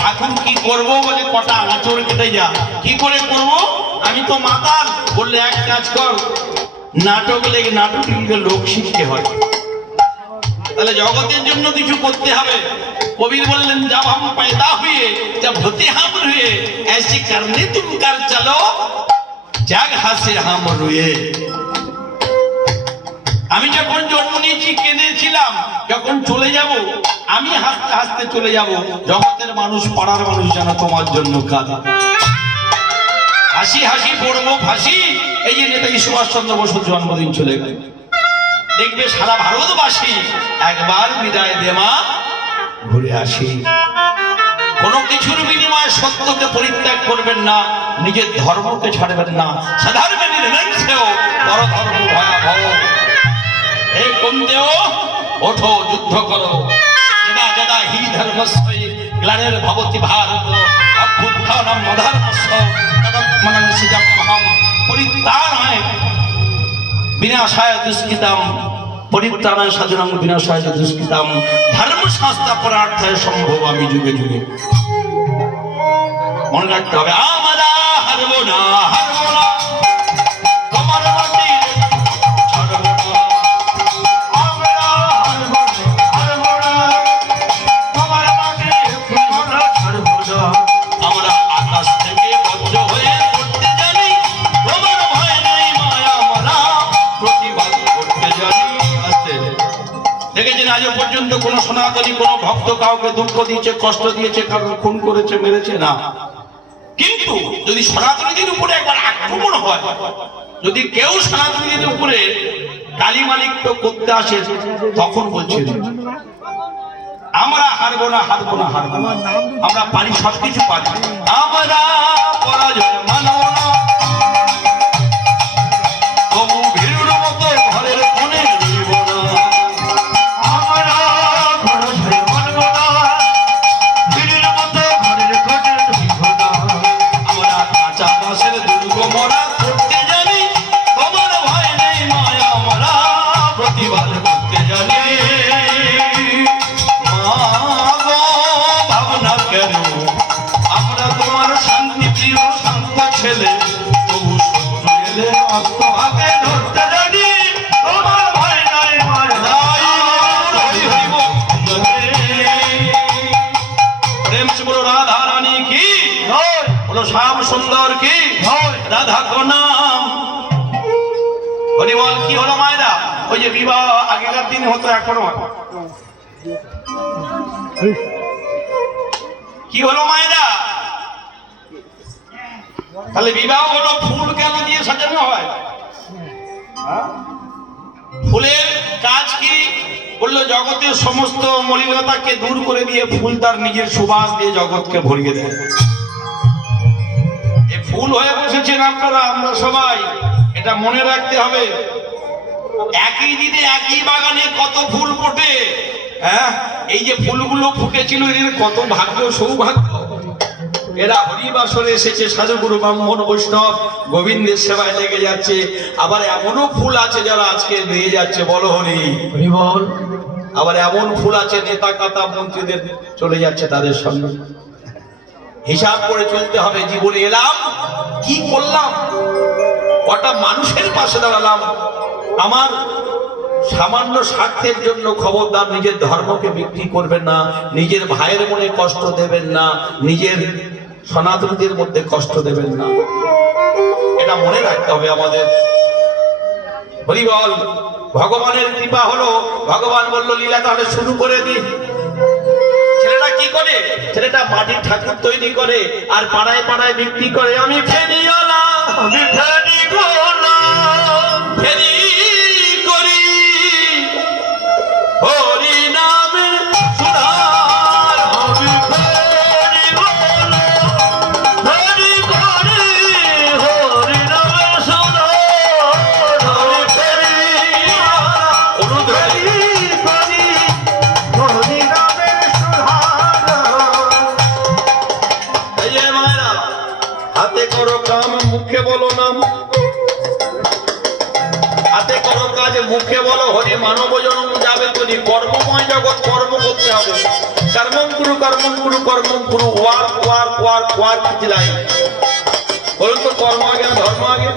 ঠাকুর কি করব বলে কটা আঁচড় কেটে যা। কি করে করব? আমি তো মাতাল। বললে এক কাজ কর, নাটক লেগে নাটক লিখে লোক শিখতে হয়, তাহলে জগতের জন্য কিছু করতে হবে। কবির বললেন जब हम पैदा हुए जब होते हम हुए ऐसे करने तुम कर चलो जग हंसे हम रोए। আমি যখন জন্ম নিয়েছি কেঁদেছিলাম, যখন চলে যাব আমি হাসতে হাসতে চলে যাব। জগতের মানুষ পাড়ার মানুষ যেন তোমার জন্য কাঁদে। হাসি হাসি পড়বো ফাঁসি। এই যে নেতাজি সুভাষচন্দ্র বসুর জন্মদিন চলে গেল, দেখবে সারা ভারতবাসী একবার বিদায় দে মা, ঘুরে আসি। কোনো কিছুর বিনিময়ে সত্যকে পরিত্যাগ করবেন না, নিজের ধর্মকে ছাড়বেন না। সাধারণ নির্ণয়েও পরধর্ম ভয়াবহ। হে কুন্তেও ওঠো, যুদ্ধ করো। যদা যদা হি ধর্মস্য গ্লানির ভবতি ভারত অভ্যুত্থানম অধর্মস্য তদাত্মনং সৃজম্যহম পরিত্রাণায় বিনাশায় দুষ্কৃতম পরিত্রাণায় সাধনং বিনাশায় দুষ্কৃতম ধর্ম সংস্থাপনার্থায় সম্ভব আমি যুগে যুগে। মনে রাখতে হবে আমরা হারব না, হারব না, তোমার মাটি ছাড়ব না। আমরা হারব না, হারব না, তোমার মাটি ছাড়ব না। আমরা আকাশ থেকে বজ্র হয়ে পড়তে জানি, তোমার ভয় নেই মায়া, আমরা প্রতিবাদ করতে জানি। দেখেছেন আজ পর্যন্ত কোন সনাতনী কোন ভক্ত কাউকে দুঃখ দিয়েছে, কষ্ট দিয়েছে, কাউকে খুন করেছে, মেরেছে না। কিন্তু যদি সনাতনীদের উপরে একবার আক্রমণ হয়, যদি কেউ সনাতনীদের উপরে কালী মালিক তো করতে আসে, তখন বলছেন আমরা হারবো না, হারবো না, হারবো না, আমরা পারি, সবকিছু পারি, আমরা পরাজয় মানব না। তবু ভীরুর মতো ঘরের কোণে রইব না, আমরা পরাজয় মানব না, ভীরুর মতো ঘরের কোণে রইব না। আমরা কাঁচা বাঁশের দুর্গ মরা করতে জানি, তোমার ভয় নেই মায়া, আমরা প্রতিবাদ করতে জানি। ভাবনা কেন আমরা তোমার শান্তি প্রিয় শান্ত ছেলে, তবু শত্রু এলে অস্ত্র হাতে ধরতে জানি, তোমার ভয় নাই মায়া নাই। প্রেম সে বলো রাধা রানী কি, বলো শ্যাম সুন্দর কি, রাধা কো নাম। হরিবল। কি হলো মায়েরা? ওই যে বিবাহ আগেকার দিন হতো, এখনো কি হলো মায়েরা? তাহলে বিবাহ হলো ফুল কেন দিয়ে সাজানো হয়? ফুলের কাজ কি? বললো জগতের সমস্ত মলিনতাকে দূর করে দিয়ে ফুল তার নিজের সুবাস দিয়ে জগৎকে ভরিয়ে দেয়। এই ফুল হয়ে বসেছেন আপনারা, আমরা সবাই, এটা মনে রাখতে হবে। একই দিনে একই বাগানে কত ফুল ফোটে। হ্যাঁ, এই যে ফুলগুলো ফুটেছিল এদের কত ভাগ্য, সৌভাগ্য। এরা হরিবাসরে এসেছে, সাধুগুরু ব্রাহ্মণ বৈষ্ণব গোবিন্দের সেবায় লেগে যাচ্ছে। আবার এমনও ফুল আছে যারা আজকে নিয়ে যাচ্ছে, বলো হরি বল। আবার এমন ফুল আছে নেতা কাতা মন্ত্রীদের চলে যাচ্ছে তাদের সঙ্গে। হিসাব করে চলতে হবে। জীবনে এলাম, কি করলাম, কটা মানুষের পাশে দাঁড়ালাম। আমার সামান্য স্বার্থের জন্য খবরদার নিজের ধর্মকে বিক্রি করবেন না, নিজের ভাইয়ের মনে কষ্ট দেবেন না, নিজের সনাতনীদের মধ্যে কষ্ট দেবেন না, এটা মনে রাখতে হবে আমাদের। হরিবল। ভগবানের কৃপা হলো, ভগবান বলল লীলা তাহলে শুরু করে দি। ছেলেটা কি করে? ছেলেটা মাটির ঠাকুর তৈরি করে আর পাড়ায় পাড়ায় বিক্রি করে। আমি ফেরিওয়ালা, আমি ফেরিওয়ালা, ফেরি করি হরি নামে সুধার, আমি ফেরিওয়ালা, ফেরি করি হরি নামে সুধার, আমি ফেরিওয়ালা, ফেরি করি হরি নামে সুধার। এই যে মায়েরা, হাতে করো কাম, মুখে বলো নাম। হাতে করো কাজ, মুখে বলো হরি, মানব জন্ম যাবে তুমি। কর্মময় জগৎ, কর্ম করতে হবে। কর্মং কুরু কর্মং কুরু কর্মং কুরু ওয়ার্ক ওয়ার্ক ওয়ার্ক ওয়ার্ক চিলাই। বলুন তো কর্ম আগে না ধর্ম আগে?